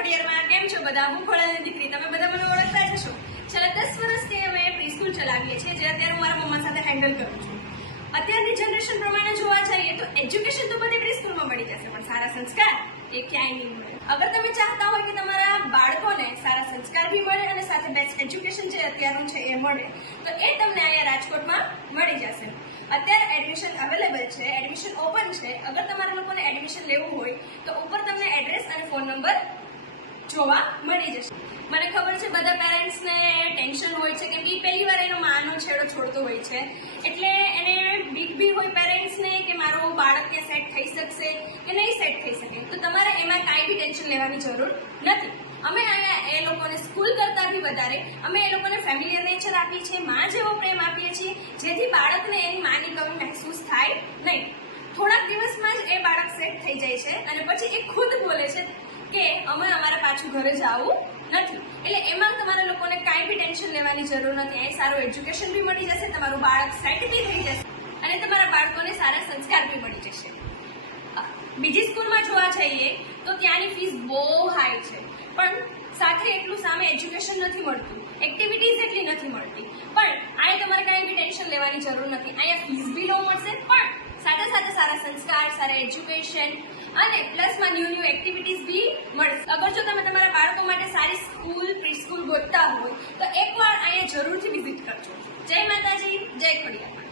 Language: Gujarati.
ખોડિયારમાં કેમ છો બધા? હું ખોડિયારની દીકરી, તમે બધા મને ઓળખતા જ છો. છેલ્લા 10 વર્ષથી અમે પ્રીસ્કૂલ ચલાવીએ છીએ, જે અત્યારે હું મારા મમ્મા સાથે હેન્ડલ કરું છું. અત્યારની જનરેશન પ્રમાણે જોવા જઈએ તો એજ્યુકેશન તો બધી પ્રીસ્કૂલમાં મળી જશે, પણ સારા સંસ્કાર એ ક્યાંય નહીં મળે. અગર તમે ચાહતા હોય કે તમારા બાળકોને સારા સંસ્કાર બી મળે અને સાથે બેસ્ટ એજ્યુકેશન જે અત્યારનું છે એ મળે, તો એ તમને અહીંયા રાજકોટમાં મળી જશે. અત્યારે એડમિશન અવેલેબલ છે, એડમિશન ઓપન છે. અગર તમારા લોકોને એડમિશન લેવું હોય તો ઉપર તમને એડ્રેસ અને ફોન નંબર જોવા મળી જશે. મને ખબર છે બધા પેરેન્ટ્સને ટેન્શન હોય છે કે પહેલી વાર એનો માનો છેડો છોડતો હોય છે, એટલે એને બીક બી હોય પેરેન્ટ્સને કે મારો બાળક ત્યાં સેટ થઈ શકશે કે નહીં સેટ થઈ શકે. તો તમારે એમાં કાંઈ બી ટેન્શન લેવાની જરૂર નથી. અમે અહીંયા એ લોકોને સ્કૂલ કરતાં બી વધારે અમે એ લોકોને ફેમિલિયર નેચર આપીએ છીએ, માં જેવો પ્રેમ આપીએ છીએ, જેથી બાળકને એની માની કમી મહેસૂસ થાય નહીં. થોડાક દિવસમાં જ એ બાળક સેટ થઈ જાય છે અને પછી એ ખુદ બોલે છે કે અમે અમારા પાછું ઘરે જવું નથી. એટલે એમાં તમારા લોકોને કાંઈ બી ટેન્શન લેવાની જરૂર નથી. અહીં સારું એજ્યુકેશન બી મળી જશે, તમારું બાળક સેટ બી થઈ જશે અને તમારા બાળકોને સારા સંસ્કાર બી મળી જશે. બીજી સ્કૂલમાં જોવા જઈએ તો ત્યાંની ફીસ બહુ હાઈ છે, પણ સાથે એટલું સામે એજ્યુકેશન નથી મળતું, એક્ટિવિટીઝ એટલી નથી મળતી. પણ અહીંયા તમારે કાંઈ બી ટેન્શન લેવાની જરૂર નથી. અહીંયા ફીસ બી લો મળશે, પણ સાથે સાથે સારા સંસ્કાર, સારા એજ્યુકેશન અને પ્લસમાં ન્યૂ એક્ટિવિટીઝ બી મળશે. અગર જો તમે તમારા બાળકો માટે સારી સ્કૂલ પ્રી સ્કૂલ ગોતતા હોય તો એકવાર અહીંયા જરૂરથી વિઝિટ કરજો. જય માતાજી, જય ખોડિયાર.